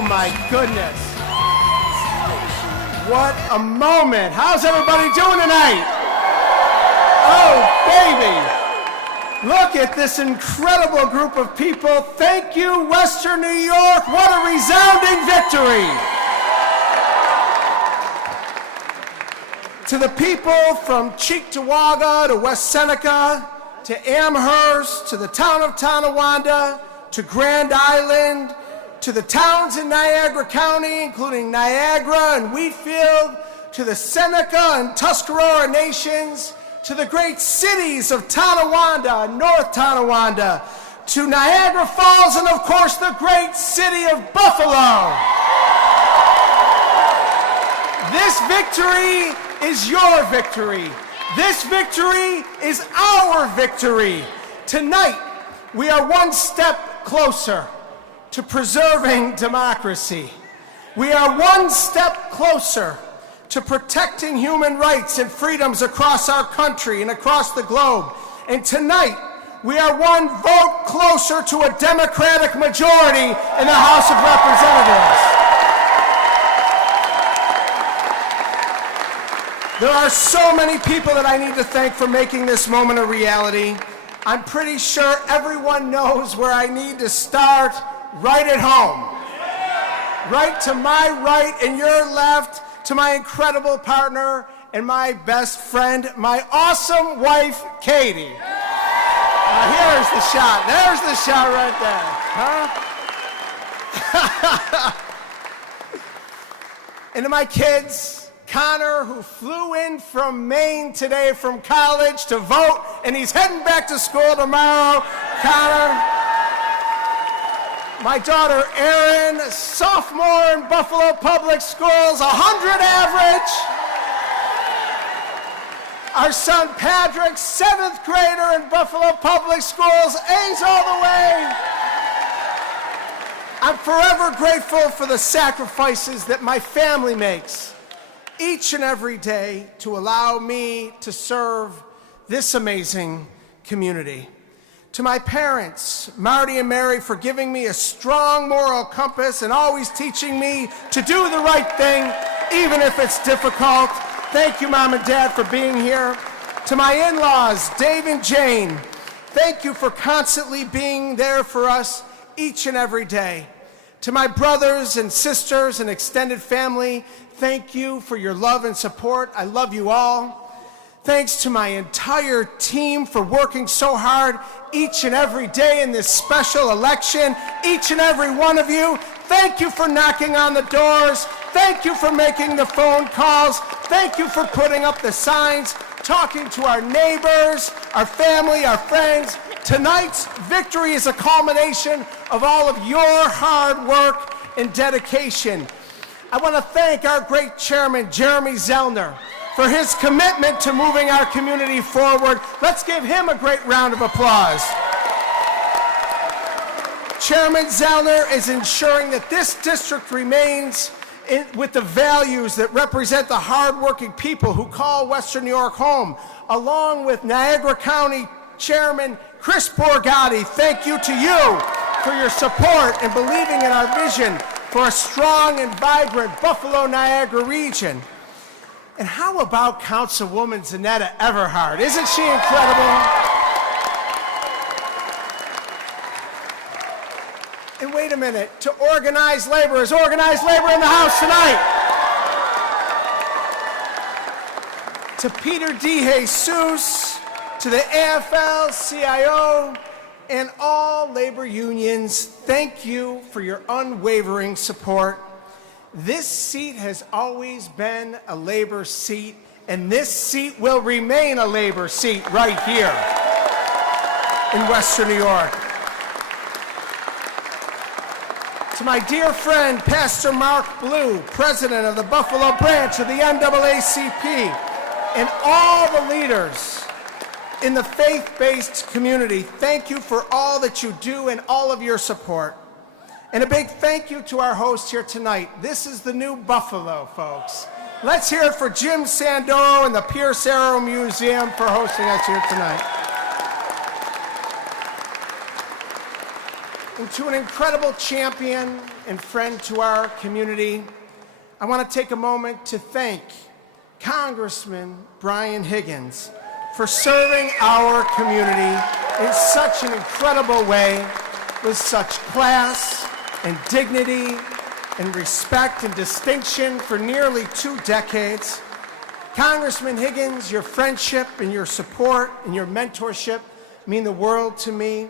Oh my goodness. What a moment. How's everybody doing tonight? Oh baby. Look at this incredible group of people. Thank you, Western New York. What a resounding victory. To the people from Cheektowaga to West Seneca, to Amherst, to the town of Tonawanda, to Grand Island, to the towns in Niagara County, including Niagara and Wheatfield, to the Seneca and Tuscarora nations, to the great cities of Tonawanda and North Tonawanda, to Niagara Falls, and of course the great city of Buffalo. This victory is your victory. This victory is our victory. Tonight, we are one step closer to preserving democracy. We are one step closer to protecting human rights and freedoms across our country and across the globe. And tonight, we are one vote closer to a Democratic majority in the House of Representatives. There are so many people that I need to thank for making this moment a reality. I'm pretty sure everyone knows where I need to start, right at home. Right to my right and your left, to my incredible partner and my best friend, my awesome wife, Katie. Here's the shot. There's the shot right there. Huh? And to my kids, Connor, who flew in from Maine today from college to vote, and he's heading back to school tomorrow. Connor. My daughter, Erin, sophomore in Buffalo Public Schools, 100 average. Our son, Patrick, 7th grader in Buffalo Public Schools, A's all the way. I'm forever grateful for the sacrifices that my family makes each and every day to allow me to serve this amazing community. To my parents, Marty and Mary, for giving me a strong moral compass and always teaching me to do the right thing, even if it's difficult. Thank you, Mom and Dad, for being here. To my in-laws, Dave and Jane, thank you for constantly being there for us each and every day. To my brothers and sisters and extended family, thank you for your love and support. I love you all. Thanks to my entire team for working so hard each and every day in this special election. Each and every one of you, thank you for knocking on the doors. Thank you for making the phone calls. Thank you for putting up the signs, talking to our neighbors, our family, our friends. Tonight's victory is a culmination of all of your hard work and dedication. I want to thank our great chairman, Jeremy Zellner, for his commitment to moving our community forward. Let's give him a great round of applause. Chairman Zellner is ensuring that this district remains with the values that represent the hardworking people who call Western New York home, along with Niagara County Chairman Chris Borgatti. Thank you to you for your support and believing in our vision for a strong and vibrant Buffalo-Niagara region. And how about Councilwoman Zanetta Everhart? Isn't she incredible? And wait a minute, to organized labor. Is organized labor in the house tonight? To Peter DeJesus, to the AFL-CIO, and all labor unions, thank you for your unwavering support. This seat has always been a labor seat, and this seat will remain a labor seat right here in Western New York. To my dear friend, Pastor Mark Blue, president of the Buffalo branch of the NAACP, and all the leaders in the faith-based community, thank you for all that you do and all of your support. And a big thank you to our host here tonight. This is the new Buffalo, folks. Let's hear it for Jim Sandoro and the Pierce Arrow Museum for hosting us here tonight. And to an incredible champion and friend to our community, I want to take a moment to thank Congressman Brian Higgins for serving our community in such an incredible way, with such class and dignity and respect and distinction for nearly 2 decades. Congressman Higgins, your friendship and your support and your mentorship mean the world to me.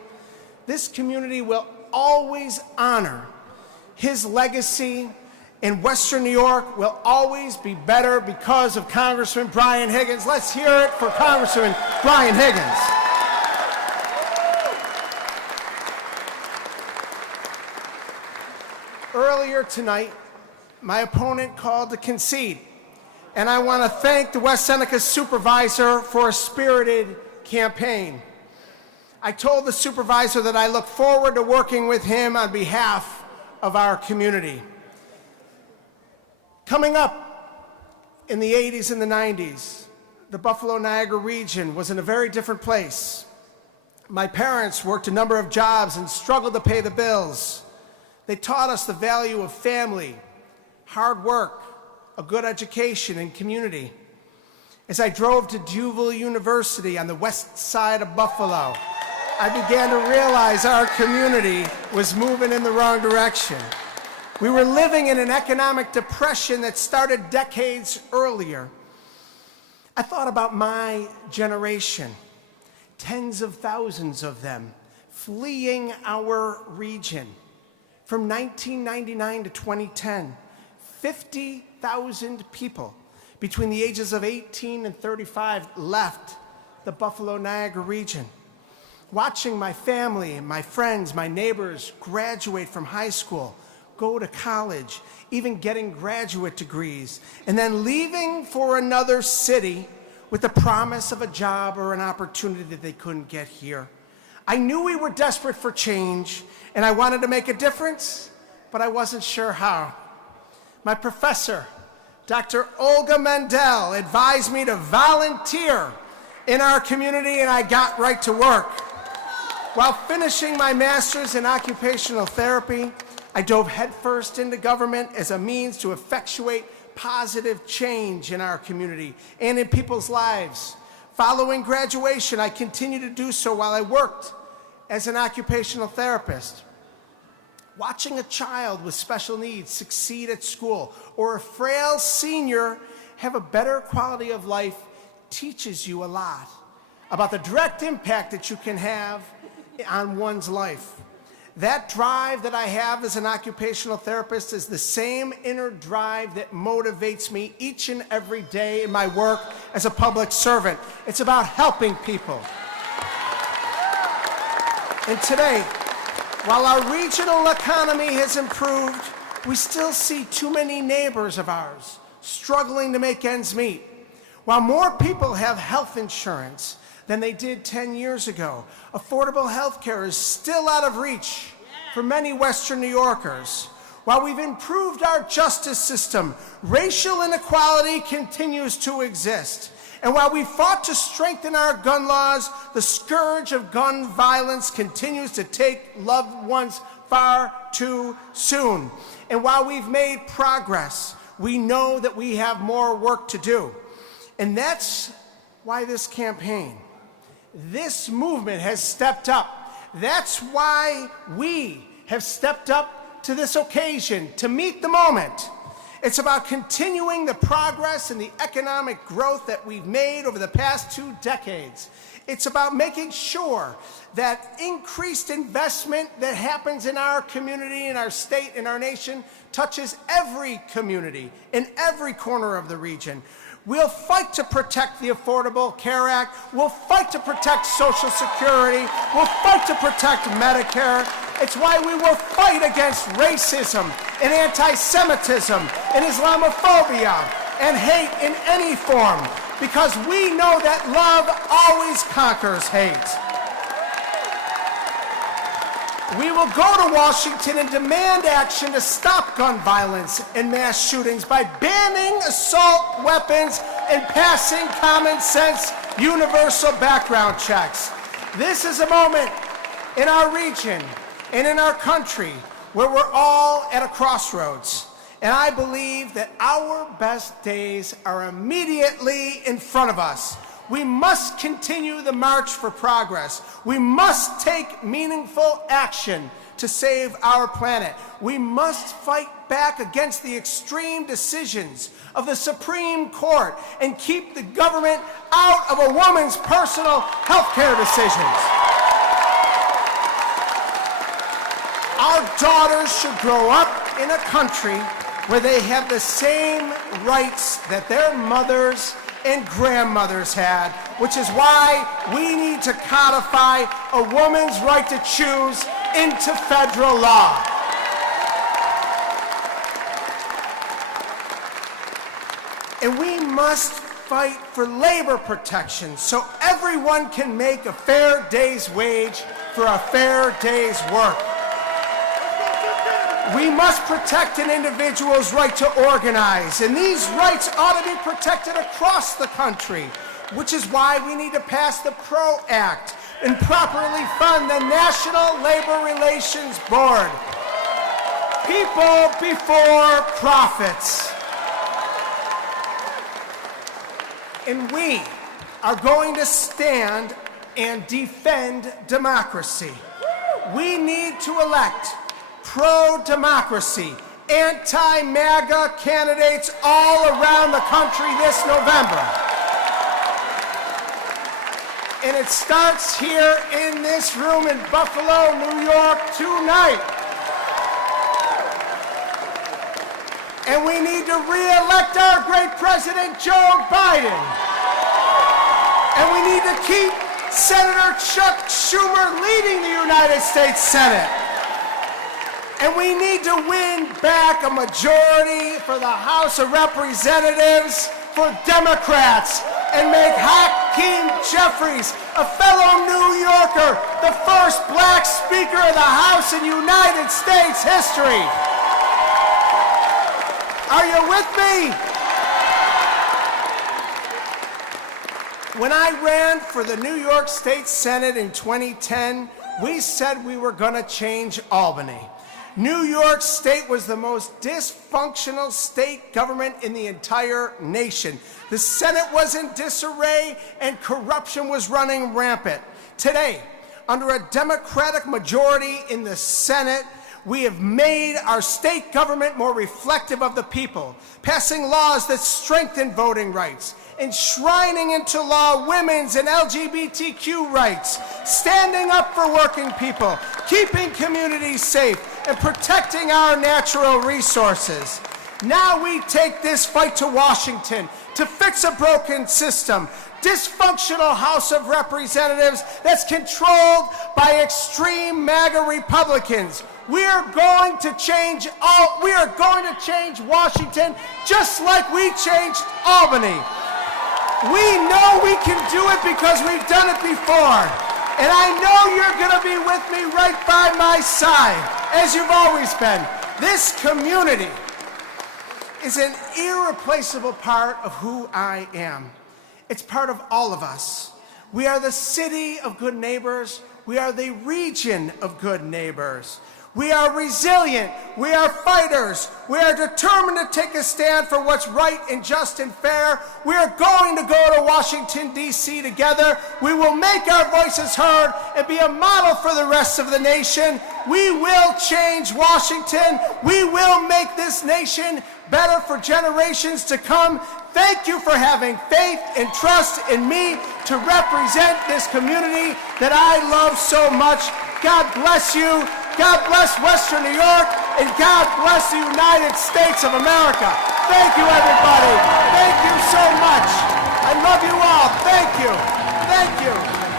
This community will always honor his legacy, and Western New York will always be better because of Congressman Brian Higgins. Let's hear it for Congressman Brian Higgins. Earlier tonight, my opponent called to concede, and I want to thank the West Seneca supervisor for a spirited campaign. I told the supervisor that I look forward to working with him on behalf of our community. Coming up in the 80s and the 90s, the Buffalo-Niagara region was in a very different place. My parents worked a number of jobs and struggled to pay the bills. They taught us the value of family, hard work, a good education, and community. As I drove to D'Youville University on the west side of Buffalo, I began to realize our community was moving in the wrong direction. We were living in an economic depression that started decades earlier. I thought about my generation, tens of thousands of them, fleeing our region. From 1999 to 2010, 50,000 people between the ages of 18 and 35 left the Buffalo-Niagara region. Watching my family, my friends, my neighbors graduate from high school, go to college, even getting graduate degrees, and then leaving for another city with the promise of a job or an opportunity that they couldn't get here. I knew we were desperate for change, and I wanted to make a difference, but I wasn't sure how. My professor, Dr. Olga Mendel, advised me to volunteer in our community, and I got right to work. While finishing my master's in occupational therapy, I dove headfirst into government as a means to effectuate positive change in our community and in people's lives. Following graduation, I continued to do so while I worked as an occupational therapist. Watching a child with special needs succeed at school or a frail senior have a better quality of life teaches you a lot about the direct impact that you can have on one's life. That drive that I have as an occupational therapist is the same inner drive that motivates me each and every day in my work as a public servant. It's about helping people. And today, while our regional economy has improved, we still see too many neighbors of ours struggling to make ends meet. While more people have health insurance than they did 10 years ago, affordable health care is still out of reach for many Western New Yorkers. While we've improved our justice system, racial inequality continues to exist. And while we fought to strengthen our gun laws, the scourge of gun violence continues to take loved ones far too soon. And while we've made progress, we know that we have more work to do. And that's why this campaign, this movement has stepped up. That's why we have stepped up to this occasion to meet the moment. It's about continuing the progress and the economic growth that we've made over the past 2 decades. It's about making sure that increased investment that happens in our community, in our state, in our nation, touches every community in every corner of the region. We'll fight to protect the Affordable Care Act. We'll fight to protect Social Security. We'll fight to protect Medicare. It's why we will fight against racism and anti-Semitism and Islamophobia and hate in any form, because we know that love always conquers hate. We will go to Washington and demand action to stop gun violence and mass shootings by banning assault weapons and passing common sense universal background checks. This is a moment in our region and in our country where we're all at a crossroads. And I believe that our best days are immediately in front of us. We must continue the march for progress. We must take meaningful action to save our planet. We must fight back against the extreme decisions of the Supreme Court and keep the government out of a woman's personal health care decisions. Our daughters should grow up in a country where they have the same rights that their mothers and grandmothers had, which is why we need to codify a woman's right to choose into federal law. And we must fight for labor protections so everyone can make a fair day's wage for a fair day's work. We must protect an individual's right to organize, and these rights ought to be protected across the country, which is why we need to pass the PRO Act and properly fund the National Labor Relations Board. People before profits. And we are going to stand and defend democracy. We need to elect pro-democracy, anti-MAGA candidates all around the country this November. And it starts here in this room in Buffalo, New York tonight. And we need to re-elect our great President Joe Biden. And we need to keep Senator Chuck Schumer leading the United States Senate. And we need to win back a majority for the House of Representatives for Democrats and make Hakeem Jeffries, a fellow New Yorker, the first black Speaker of the House in United States history. Are you with me? When I ran for the New York State Senate in 2010, we said we were going to change Albany. New York State was the most dysfunctional state government in the entire nation. The Senate was in disarray and corruption was running rampant. Today, under a Democratic majority in the Senate, we have made our state government more reflective of the people, passing laws that strengthen voting rights, enshrining into law women's and LGBTQ rights, standing up for working people, keeping communities safe, and protecting our natural resources. Now we take this fight to Washington to fix a broken system, dysfunctional House of Representatives that's controlled by extreme MAGA Republicans. We are going to change Washington just like we changed Albany. We know we can do it because we've done it before. And I know you're going to be with me right by my side, as you've always been. This community is an irreplaceable part of who I am. It's part of all of us. We are the city of good neighbors. We are the region of good neighbors. We are resilient. We are fighters. We are determined to take a stand for what's right and just and fair. We are going to go to Washington, D.C. together. We will make our voices heard and be a model for the rest of the nation. We will change Washington. We will make this nation better for generations to come. Thank you for having faith and trust in me to represent this community that I love so much. God bless you. God bless Western New York, and God bless the United States of America. Thank you, everybody. Thank you so much. I love you all. Thank you. Thank you.